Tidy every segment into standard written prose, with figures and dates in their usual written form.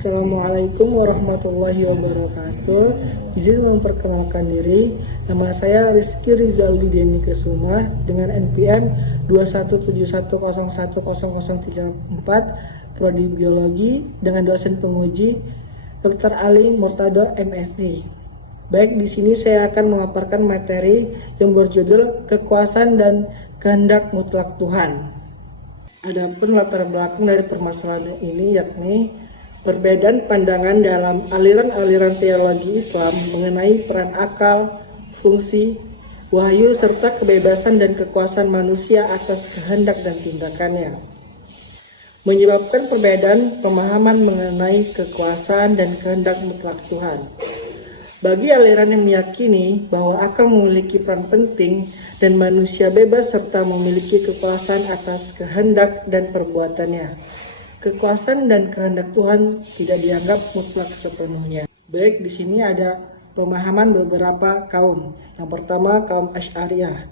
Assalamualaikum warahmatullahi wabarakatuh. Izin memperkenalkan diri. Nama saya Rizky Rizaldi Deni Kesuma dengan NPM 2171010034 Prodi Biologi dengan dosen penguji Dr. Ali Murtado MSc. Baik, di sini saya akan memaparkan materi yang berjudul Kekuasaan dan Kehendak Mutlak Tuhan. Adapun latar belakang dari permasalahan ini yakni perbedaan pandangan dalam aliran-aliran teologi Islam mengenai peran akal, fungsi, wahyu, serta kebebasan dan kekuasaan manusia atas kehendak dan tindakannya. Menyebabkan perbedaan pemahaman mengenai kekuasaan dan kehendak mutlak Tuhan. Bagi aliran yang meyakini bahwa akal memiliki peran penting dan manusia bebas serta memiliki kekuasaan atas kehendak dan perbuatannya, kekuasaan dan kehendak Tuhan tidak dianggap mutlak sepenuhnya. Baik, di sini ada pemahaman beberapa kaum. Yang pertama, kaum Asy'ariyah,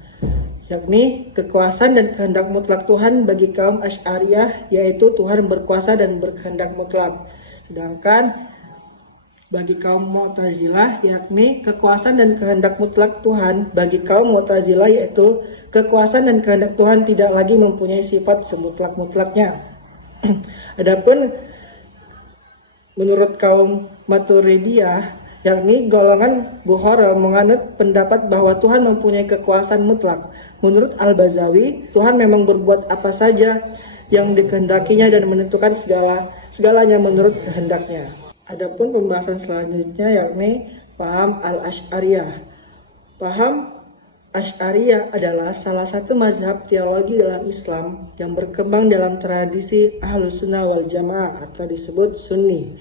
yakni kekuasaan dan kehendak mutlak Tuhan bagi kaum Asy'ariyah yaitu Tuhan berkuasa dan berkehendak mutlak. Sedangkan bagi kaum Mu'tazilah yakni kekuasaan dan kehendak mutlak Tuhan bagi kaum Mu'tazilah yaitu kekuasaan dan kehendak Tuhan tidak lagi mempunyai sifat semutlak-mutlaknya. Adapun menurut kaum Maturidiyah yakni golongan Bukhara menganut pendapat bahwa Tuhan mempunyai kekuasaan mutlak. Menurut Al-Bazawi, Tuhan memang berbuat apa saja yang dikehendakinya dan menentukan segalanya menurut kehendaknya. Adapun pembahasan selanjutnya yakni paham Al-Asy'ariyah. Paham Asy'ariyah adalah salah satu mazhab teologi dalam Islam yang berkembang dalam tradisi Ahlus Sunnah wal Jamaah atau disebut Sunni.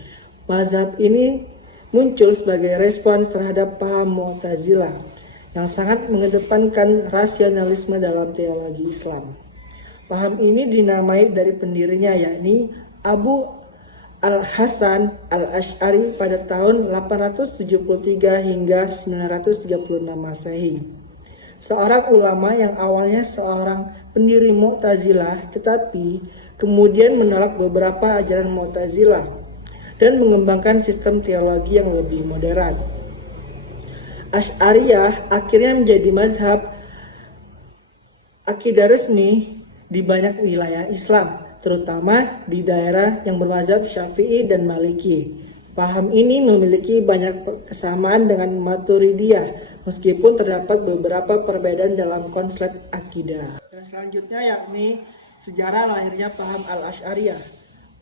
Mazhab ini muncul sebagai respons terhadap paham Mu'tazilah yang sangat mengedepankan rasionalisme dalam teologi Islam. Paham ini dinamai dari pendirinya yakni Abu Al-Hasan Al-Asy'ari pada tahun 873 hingga 936 Masehi. Seorang ulama yang awalnya seorang pendiri Mu'tazilah tetapi kemudian menolak beberapa ajaran Mu'tazilah dan mengembangkan sistem teologi yang lebih modern. Asy'ariyah akhirnya menjadi mazhab akidah resmi di banyak wilayah Islam, terutama di daerah yang bermazhab Syafi'i dan Maliki. Paham ini memiliki banyak kesamaan dengan Maturidiyah, meskipun terdapat beberapa perbedaan dalam konsep akidah. Dan selanjutnya yakni sejarah lahirnya paham Al-Asy'ariyah.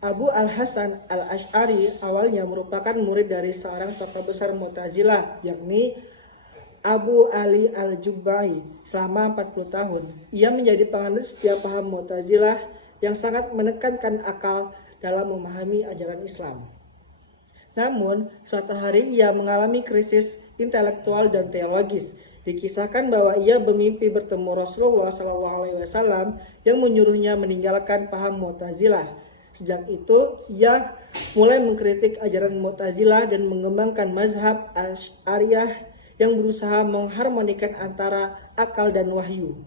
Abu Al-Hasan Al-Asy'ari awalnya merupakan murid dari seorang tokoh besar Mu'tazilah, yakni Abu Ali Al-Jubba'i selama 40 tahun. Ia menjadi penganut setiap paham Mu'tazilah yang sangat menekankan akal dalam memahami ajaran Islam. Namun, suatu hari ia mengalami krisis intelektual dan teologis. Dikisahkan bahwa ia bermimpi bertemu Rasulullah SAW yang menyuruhnya meninggalkan paham Mu'tazilah. Sejak itu, ia mulai mengkritik ajaran Mu'tazilah dan mengembangkan mazhab Asy'ariyah yang berusaha mengharmonikan antara akal dan wahyu.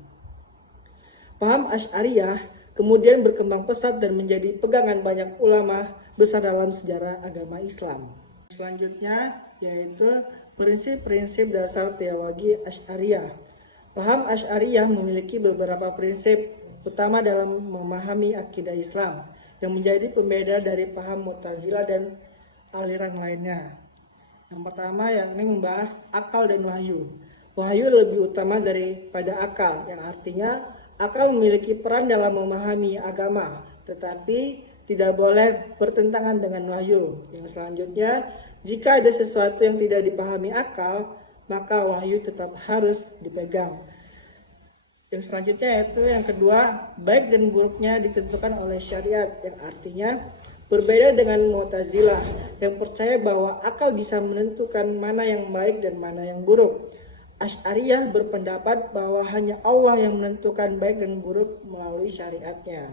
Paham Asy'ariyah kemudian berkembang pesat dan menjadi pegangan banyak ulama besar dalam sejarah agama Islam. Selanjutnya yaitu prinsip-prinsip dasar teologi Asy'ariyah. Paham Asy'ariyah memiliki beberapa prinsip utama dalam memahami akidah Islam yang menjadi pembeda dari paham Mu'tazilah dan aliran lainnya. Yang pertama yakni membahas akal dan wahyu. Wahyu lebih utama daripada akal, yang artinya akal memiliki peran dalam memahami agama, tetapi tidak boleh bertentangan dengan wahyu. Yang selanjutnya, jika ada sesuatu yang tidak dipahami akal, maka wahyu tetap harus dipegang. Yang selanjutnya yaitu yang kedua, baik dan buruknya ditentukan oleh syariat, yang artinya berbeda dengan Mu'tazilah yang percaya bahwa akal bisa menentukan mana yang baik dan mana yang buruk. Asy'ariyah berpendapat bahwa hanya Allah yang menentukan baik dan buruk melalui syariatnya.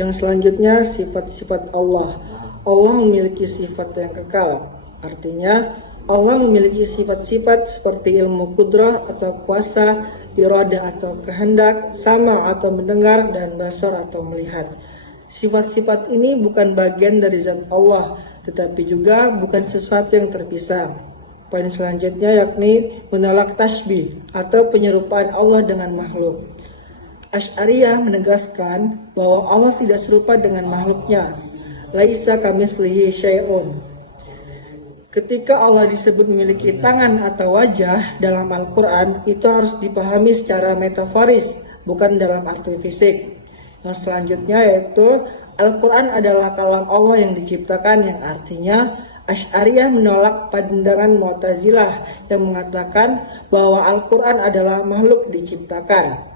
Yang selanjutnya sifat-sifat Allah. Allah memiliki sifat yang kekal. Artinya Allah memiliki sifat-sifat seperti ilmu kudrah atau kuasa, iradah atau kehendak, sama atau mendengar, dan basar atau melihat. Sifat-sifat ini bukan bagian dari zat Allah, tetapi juga bukan sesuatu yang terpisah. Poin selanjutnya yakni menolak tasbih atau penyerupaan Allah dengan makhluk. Asy'ariyah menegaskan bahwa Allah tidak serupa dengan makhluknya. Laisa kamitslihi syai'un. Ketika Allah disebut memiliki tangan atau wajah dalam Al-Quran, itu harus dipahami secara metaforis, bukan dalam arti fisik. Yang selanjutnya yaitu Al-Quran adalah kalam Allah yang diciptakan, yang artinya Asy'ariyah menolak pandangan Mu'tazilah yang mengatakan bahwa Al-Quran adalah makhluk diciptakan.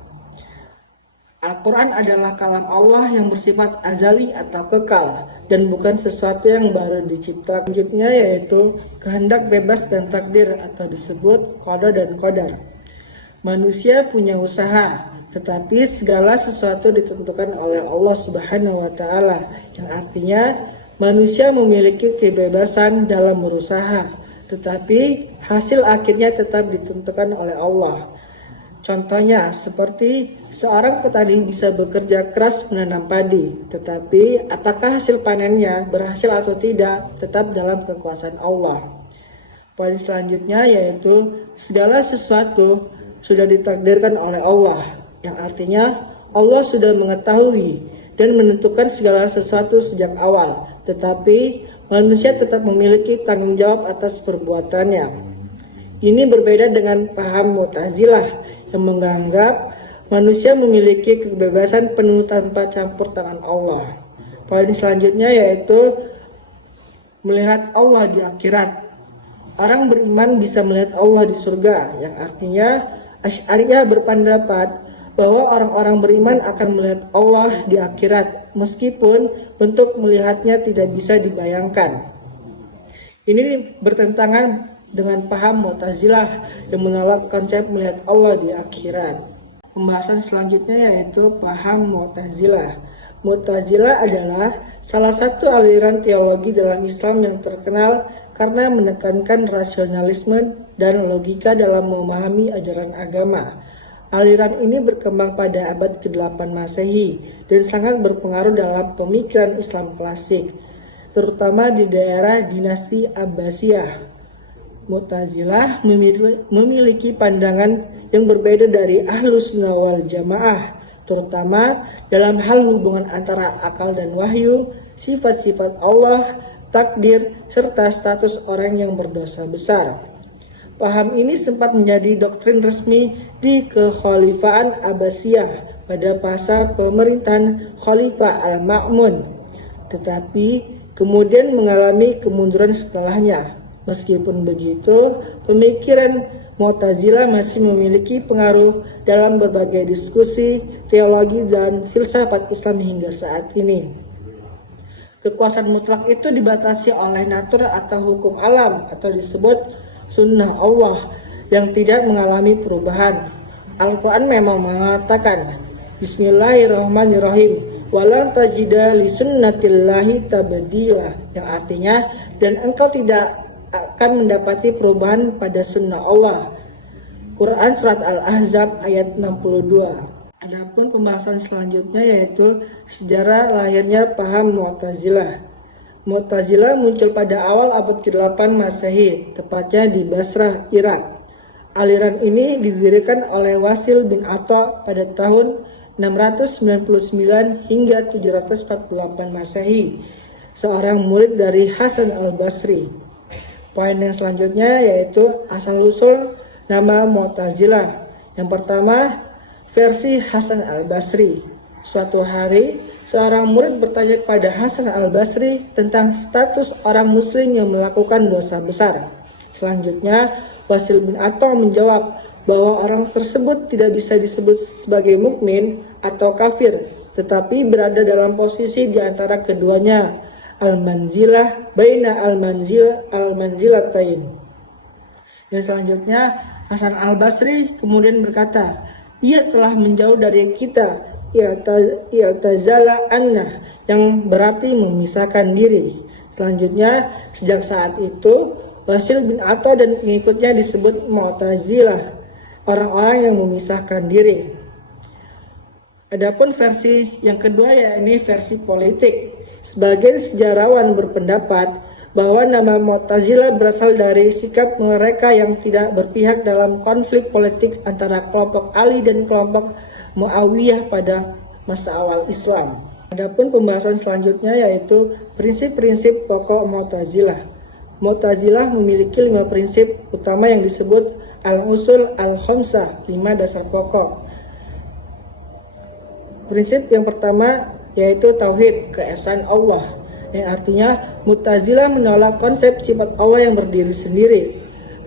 Al-Quran adalah kalam Allah yang bersifat azali atau kekal dan bukan sesuatu yang baru diciptakan. Selanjutnya yaitu kehendak bebas dan takdir atau disebut qada dan qadar. Manusia punya usaha, tetapi segala sesuatu ditentukan oleh Allah Subhanahu wa taala, yang artinya manusia memiliki kebebasan dalam berusaha, tetapi hasil akhirnya tetap ditentukan oleh Allah. Contohnya seperti seorang petani bisa bekerja keras menanam padi, tetapi apakah hasil panennya berhasil atau tidak tetap dalam kekuasaan Allah. Poin selanjutnya yaitu segala sesuatu sudah ditakdirkan oleh Allah, yang artinya Allah sudah mengetahui dan menentukan segala sesuatu sejak awal, tetapi manusia tetap memiliki tanggung jawab atas perbuatannya. Ini berbeda dengan paham Mu'tazilah yang menganggap manusia memiliki kebebasan penuh tanpa campur tangan Allah. Poin selanjutnya yaitu melihat Allah di akhirat. Orang beriman bisa melihat Allah di surga, yang artinya Asy'ariyah berpendapat bahwa orang-orang beriman akan melihat Allah di akhirat, meskipun bentuk melihatnya tidak bisa dibayangkan. Ini bertentangan dengan paham Mu'tazilah yang menolak konsep melihat Allah di akhirat. Pembahasan selanjutnya yaitu paham Mu'tazilah. Mu'tazilah adalah salah satu aliran teologi dalam Islam yang terkenal karena menekankan rasionalisme dan logika dalam memahami ajaran agama. Aliran ini berkembang pada abad ke-8 Masehi dan sangat berpengaruh dalam pemikiran Islam klasik, terutama di daerah dinasti Abbasiyah. Mu'tazilah memiliki pandangan yang berbeda dari Ahlus Sunnah wal Jamaah, terutama dalam hal hubungan antara akal dan wahyu, sifat-sifat Allah, takdir, serta status orang yang berdosa besar. Paham ini sempat menjadi doktrin resmi di Kekhalifahan Abbasiyah pada masa pemerintahan Khalifah Al-Ma'mun, tetapi kemudian mengalami kemunduran setelahnya. Meskipun begitu, pemikiran Mu'tazilah masih memiliki pengaruh dalam berbagai diskusi, teologi, dan filsafat Islam hingga saat ini. Kekuasaan mutlak itu dibatasi oleh natur atau hukum alam atau disebut sunnah Allah yang tidak mengalami perubahan. Al-Quran memang mengatakan Bismillahirrahmanirrahim walan tajida li sunnatillahi tabdila, yang artinya dan engkau tidak akan mendapati perubahan pada sunnah Allah. Quran Surat Al-Ahzab ayat 62. Adapun pembahasan selanjutnya yaitu sejarah lahirnya paham Mu'tazilah. Mu'tazilah muncul pada awal abad ke-8 Masehi, tepatnya di Basrah, Irak. Aliran ini didirikan oleh Wasil bin Atha pada tahun 699 hingga 748 Masehi, seorang murid dari Hasan al-Basri. Poin yang selanjutnya yaitu asal-usul nama Mu'tazilah. Yang pertama, versi Hasan al-Basri. Suatu hari, seorang murid bertanya kepada Hasan al-Basri tentang status orang muslim yang melakukan dosa besar. Selanjutnya, Wasil bin Atha menjawab bahwa orang tersebut tidak bisa disebut sebagai mukmin atau kafir, tetapi berada dalam posisi di antara keduanya, al-manzilah baina al-manzilatain. Yang selanjutnya, Hasan al-Basri kemudian berkata, ia telah menjauh dari kita, i'tazala anna, yang berarti memisahkan diri. Selanjutnya, sejak saat itu Wasil bin Atha dan pengikutnya disebut Mu'tazilah, orang-orang yang memisahkan diri. Adapun versi yang kedua yakni versi politik. Sebagian sejarawan berpendapat bahwa nama Mu'tazilah berasal dari sikap mereka yang tidak berpihak dalam konflik politik antara kelompok Ali dan kelompok Muawiyah pada masa awal Islam. Adapun pembahasan selanjutnya yaitu prinsip-prinsip pokok Mu'tazilah. Mu'tazilah memiliki 5 prinsip utama yang disebut al-usul al-khamsah, 5 dasar pokok. Prinsip yang pertama yaitu tauhid, keesaan Allah, yang artinya Mu'tazilah menolak konsep sifat Allah yang berdiri sendiri.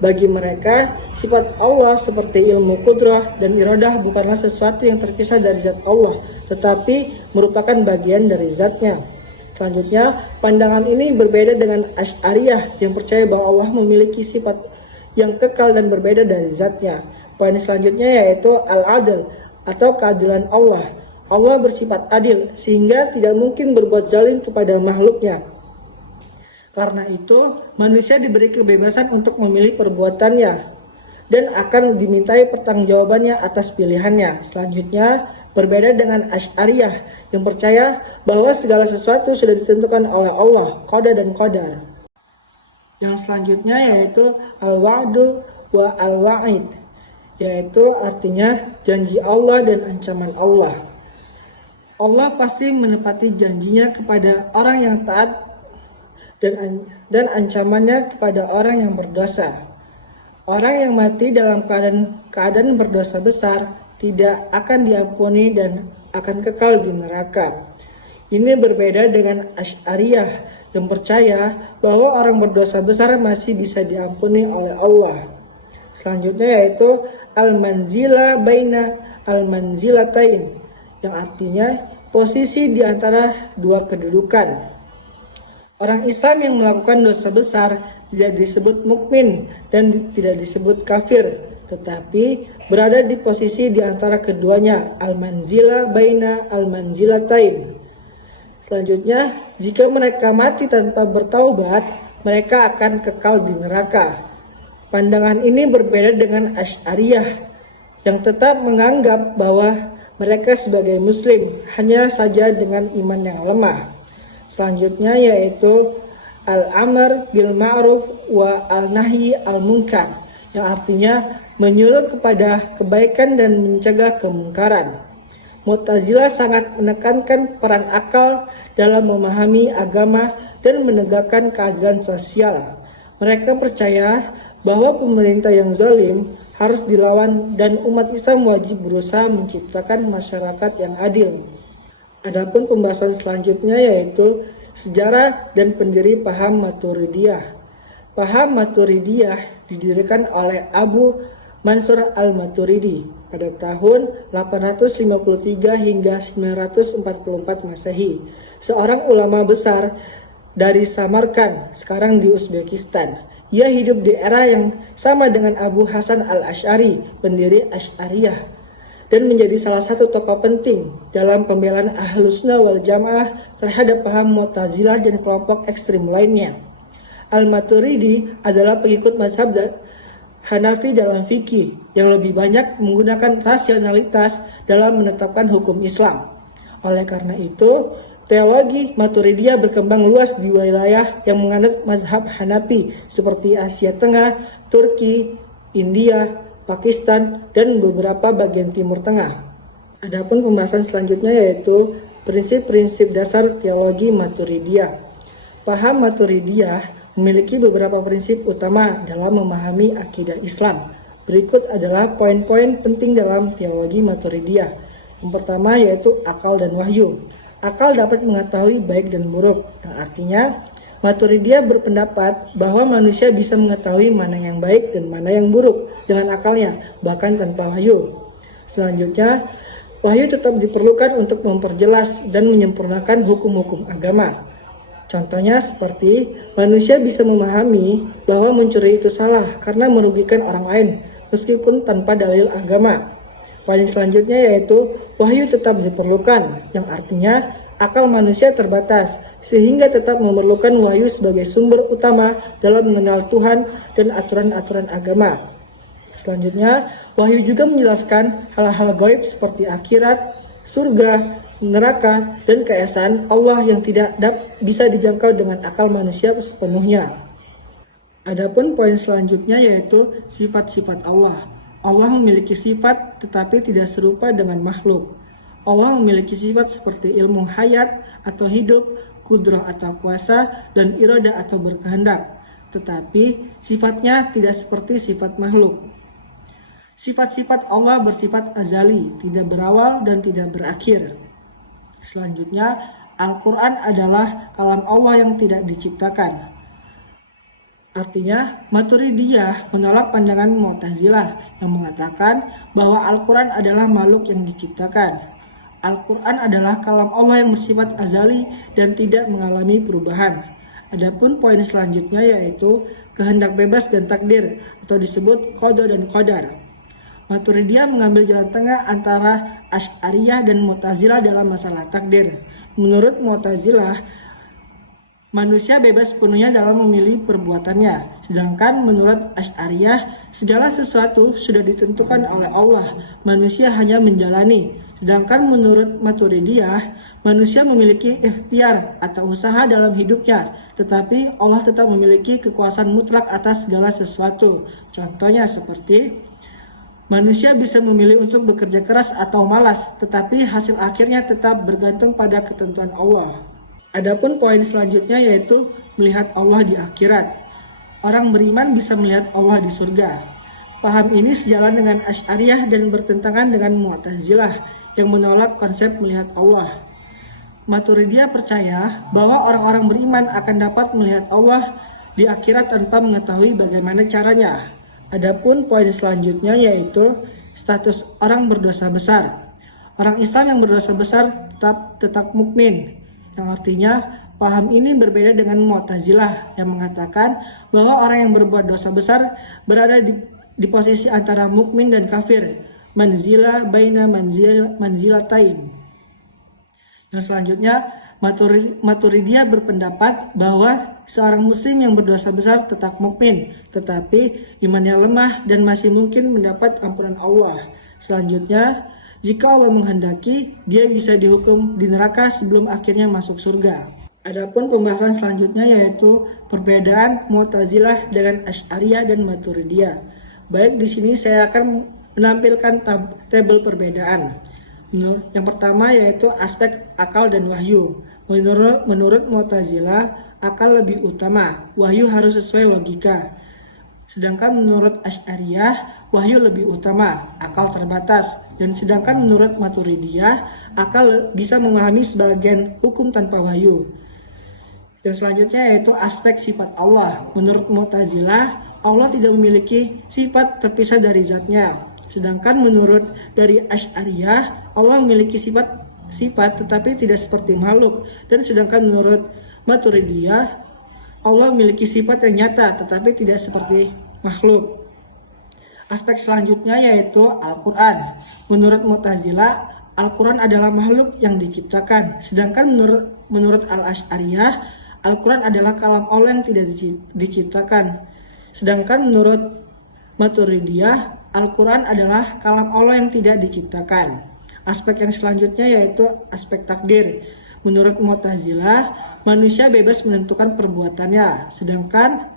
Bagi mereka, sifat Allah seperti ilmu qudrah dan iradah bukanlah sesuatu yang terpisah dari zat Allah, tetapi merupakan bagian dari zatnya. Selanjutnya, pandangan ini berbeda dengan Asy'ariyah yang percaya bahwa Allah memiliki sifat yang kekal dan berbeda dari zatnya. Poin selanjutnya yaitu al-adl atau keadilan Allah. Allah bersifat adil sehingga tidak mungkin berbuat zalim kepada makhluknya. Karena itu, manusia diberi kebebasan untuk memilih perbuatannya dan akan dimintai pertanggungjawabannya atas pilihannya. Selanjutnya, berbeda dengan Asy'ariyah yang percaya bahwa segala sesuatu sudah ditentukan oleh Allah, qada dan qadar. Yang selanjutnya yaitu al-wa'du wa al-wa'id, yaitu artinya janji Allah dan ancaman Allah. Allah pasti menepati janjinya kepada orang yang taat dan ancamannya kepada orang yang berdosa. Orang yang mati dalam keadaan berdosa besar tidak akan diampuni dan akan kekal di neraka. Ini berbeda dengan Asy'ariyah yang percaya bahwa orang berdosa besar masih bisa diampuni oleh Allah. Selanjutnya yaitu al-manzila baina al-manzilatain, yang artinya posisi di antara dua kedudukan. Orang Islam yang melakukan dosa besar tidak disebut mukmin dan tidak disebut kafir, tetapi berada di posisi di antara keduanya, al-manzila baina al-manzilatain. Selanjutnya, jika mereka mati tanpa bertaubat, mereka akan kekal di neraka. Pandangan ini berbeda dengan Asy'ariyah yang tetap menganggap bahwa mereka sebagai muslim, hanya saja dengan iman yang lemah. Selanjutnya yaitu al-amr bil ma'ruf wa al-nahi al-munkar, yang artinya menyuruh kepada kebaikan dan mencegah kemungkaran. Mu'tazilah sangat menekankan peran akal dalam memahami agama dan menegakkan keadilan sosial. Mereka percaya bahwa pemerintah yang zalim harus dilawan dan umat Islam wajib berusaha menciptakan masyarakat yang adil. Adapun pembahasan selanjutnya yaitu sejarah dan pendiri paham Maturidiyah. Paham Maturidiyah didirikan oleh Abu Mansur al-Maturidi pada tahun 853 hingga 944 Masehi, seorang ulama besar dari Samarkand, sekarang di Uzbekistan. Ia hidup di era yang sama dengan Abu Hasan al-Asy'ari, pendiri Asy'ariyah, dan menjadi salah satu tokoh penting dalam pembelaan Ahlussunnah wal Jamaah terhadap paham Mu'tazilah dan kelompok ekstrim lainnya. Al-Maturidi adalah pengikut mazhab Hanafi dalam fikih yang lebih banyak menggunakan rasionalitas dalam menetapkan hukum Islam. Oleh karena itu, teologi Maturidiyah berkembang luas di wilayah yang menganut mazhab Hanafi seperti Asia Tengah, Turki, India, Pakistan, dan beberapa bagian Timur Tengah. Adapun pembahasan selanjutnya yaitu prinsip-prinsip dasar teologi Maturidiyah. Paham Maturidiyah memiliki beberapa prinsip utama dalam memahami akidah Islam. Berikut adalah poin-poin penting dalam teologi Maturidiyah. Yang pertama yaitu akal dan wahyu. Akal dapat mengetahui baik dan buruk, yang artinya Maturidiyah berpendapat bahwa manusia bisa mengetahui mana yang baik dan mana yang buruk dengan akalnya, bahkan tanpa wahyu. Selanjutnya, wahyu tetap diperlukan untuk memperjelas dan menyempurnakan hukum-hukum agama. Contohnya seperti manusia bisa memahami bahwa mencuri itu salah karena merugikan orang lain, meskipun tanpa dalil agama. Poin selanjutnya yaitu wahyu tetap diperlukan, yang artinya akal manusia terbatas, sehingga tetap memerlukan wahyu sebagai sumber utama dalam mengenal Tuhan dan aturan-aturan agama. Selanjutnya, wahyu juga menjelaskan hal-hal gaib seperti akhirat, surga, neraka, dan keesaan Allah yang tidak bisa dijangkau dengan akal manusia sepenuhnya. Adapun poin selanjutnya yaitu sifat-sifat Allah. Allah memiliki sifat tetapi tidak serupa dengan makhluk. Allah memiliki sifat seperti ilmu hayat atau hidup, kudrah atau kuasa, dan iroda atau berkehendak. Tetapi sifatnya tidak seperti sifat makhluk. Sifat-sifat Allah bersifat azali, tidak berawal dan tidak berakhir. Selanjutnya, Al-Quran adalah kalam Allah yang tidak diciptakan. Artinya, Maturidiyah menolak pandangan Mu'tazilah yang mengatakan bahwa Al-Quran adalah makhluk yang diciptakan. Al-Quran adalah kalam Allah yang bersifat azali dan tidak mengalami perubahan. Adapun poin selanjutnya yaitu kehendak bebas dan takdir atau disebut qada dan qadar. Maturidiyah mengambil jalan tengah antara Asy'ariyah dan Mu'tazilah dalam masalah takdir. Menurut Mu'tazilah, manusia bebas sepenuhnya dalam memilih perbuatannya. Sedangkan menurut Asy'ariyah, segala sesuatu sudah ditentukan oleh Allah. Manusia hanya menjalani. Sedangkan menurut Maturidiyah, manusia memiliki ikhtiar atau usaha dalam hidupnya. Tetapi Allah tetap memiliki kekuasaan mutlak atas segala sesuatu. Contohnya seperti manusia bisa memilih untuk bekerja keras atau malas, tetapi hasil akhirnya tetap bergantung pada ketentuan Allah. Adapun poin selanjutnya yaitu melihat Allah di akhirat. Orang beriman bisa melihat Allah di surga. Paham ini sejalan dengan Asy'ariyah dan bertentangan dengan Mu'tazilah yang menolak konsep melihat Allah. Maturidiyah percaya bahwa orang-orang beriman akan dapat melihat Allah di akhirat tanpa mengetahui bagaimana caranya. Adapun poin selanjutnya yaitu status orang berdosa besar. Orang Islam yang berdosa besar tetap mukmin, yang artinya paham ini berbeda dengan Mu'tazilah yang mengatakan bahwa orang yang berbuat dosa besar berada di posisi antara mukmin dan kafir, manzila baina manzilatain. Yang selanjutnya, Maturidiyah berpendapat bahwa seorang muslim yang berdosa besar tetap mukmin, tetapi imannya lemah dan masih mungkin mendapat ampunan Allah. Selanjutnya, jika Allah menghendaki, dia bisa dihukum di neraka sebelum akhirnya masuk surga. Adapun pembahasan selanjutnya yaitu perbedaan Mu'tazilah dengan Asy'ariyah dan Maturidiyah. Baik, di sini saya akan menampilkan tabel perbedaan. Yang pertama yaitu aspek akal dan wahyu. Menurut Mu'tazilah, akal lebih utama, wahyu harus sesuai logika. Sedangkan menurut Asy'ariyah, wahyu lebih utama, akal terbatas. Dan sedangkan menurut Maturidiyah, akal bisa memahami sebagian hukum tanpa wahyu. Dan selanjutnya yaitu aspek sifat Allah. Menurut Mu'tazilah, Allah tidak memiliki sifat terpisah dari zatnya. Sedangkan menurut dari Asy'ariyah, Allah memiliki sifat tetapi tidak seperti makhluk. Dan sedangkan menurut Maturidiyah, Allah memiliki sifat yang nyata tetapi tidak seperti makhluk. Aspek selanjutnya yaitu Al-Quran. Menurut Mu'tazilah, Al-Quran adalah makhluk yang diciptakan. Sedangkan menurut Al-Asy'ariyah, Al-Quran adalah kalam Allah yang tidak diciptakan. Sedangkan menurut Maturidiyah, Al-Quran adalah kalam Allah yang tidak diciptakan. Aspek yang selanjutnya yaitu aspek takdir. Menurut Mu'tazilah, manusia bebas menentukan perbuatannya. Sedangkan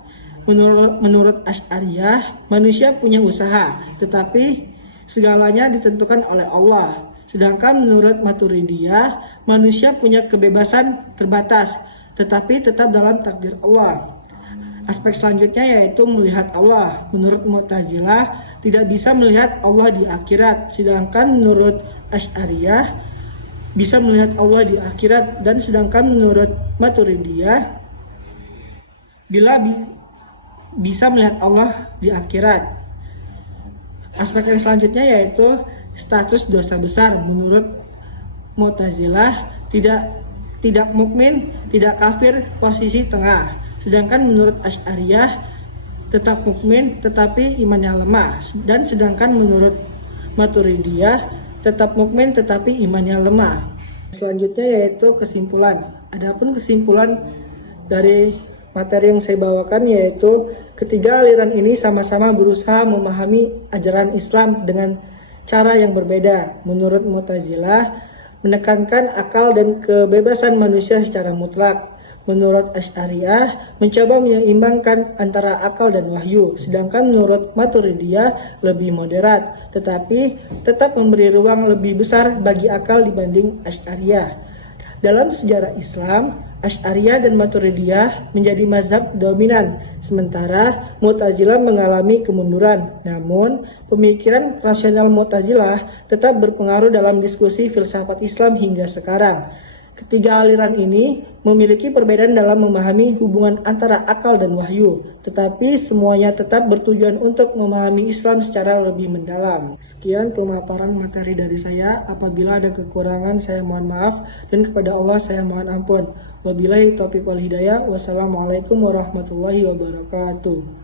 menurut Asy'ariyah, manusia punya usaha, tetapi segalanya ditentukan oleh Allah. Sedangkan menurut Maturidiyah, manusia punya kebebasan terbatas, tetapi tetap dalam takdir Allah. Aspek selanjutnya yaitu melihat Allah. Menurut Mu'tazilah, tidak bisa melihat Allah di akhirat. Sedangkan menurut Asy'ariyah, bisa melihat Allah di akhirat. Dan sedangkan menurut Maturidiyah, bisa melihat Allah di akhirat. Aspek yang selanjutnya yaitu status dosa besar. Menurut Mu'tazilah, tidak mukmin, tidak kafir, posisi tengah. Sedangkan menurut Asy'ariyah, tetap mukmin tetapi imannya lemah. Dan sedangkan menurut Maturidiyah, tetap mukmin tetapi imannya lemah. Selanjutnya yaitu kesimpulan. Adapun kesimpulan dari materi yang saya bawakan yaitu ketiga aliran ini sama-sama berusaha memahami ajaran Islam dengan cara yang berbeda. Menurut Mu'tazilah, menekankan akal dan kebebasan manusia secara mutlak. Menurut Asy'ariyah, mencoba menyeimbangkan antara akal dan wahyu, sedangkan menurut Maturidiyah lebih moderat, tetapi tetap memberi ruang lebih besar bagi akal dibanding Asy'ariyah. Dalam sejarah Islam, Asy'ariyah dan Maturidiyah menjadi mazhab dominan, sementara Mu'tazilah mengalami kemunduran. Namun, pemikiran rasional Mu'tazilah tetap berpengaruh dalam diskusi filsafat Islam hingga sekarang. Ketiga aliran ini memiliki perbedaan dalam memahami hubungan antara akal dan wahyu, tetapi semuanya tetap bertujuan untuk memahami Islam secara lebih mendalam. Sekian pemaparan materi dari saya. Apabila ada kekurangan, saya mohon maaf, dan kepada Allah saya mohon ampun. Wabillahi taufiq wal hidayah. Wassalamualaikum warahmatullahi wabarakatuh.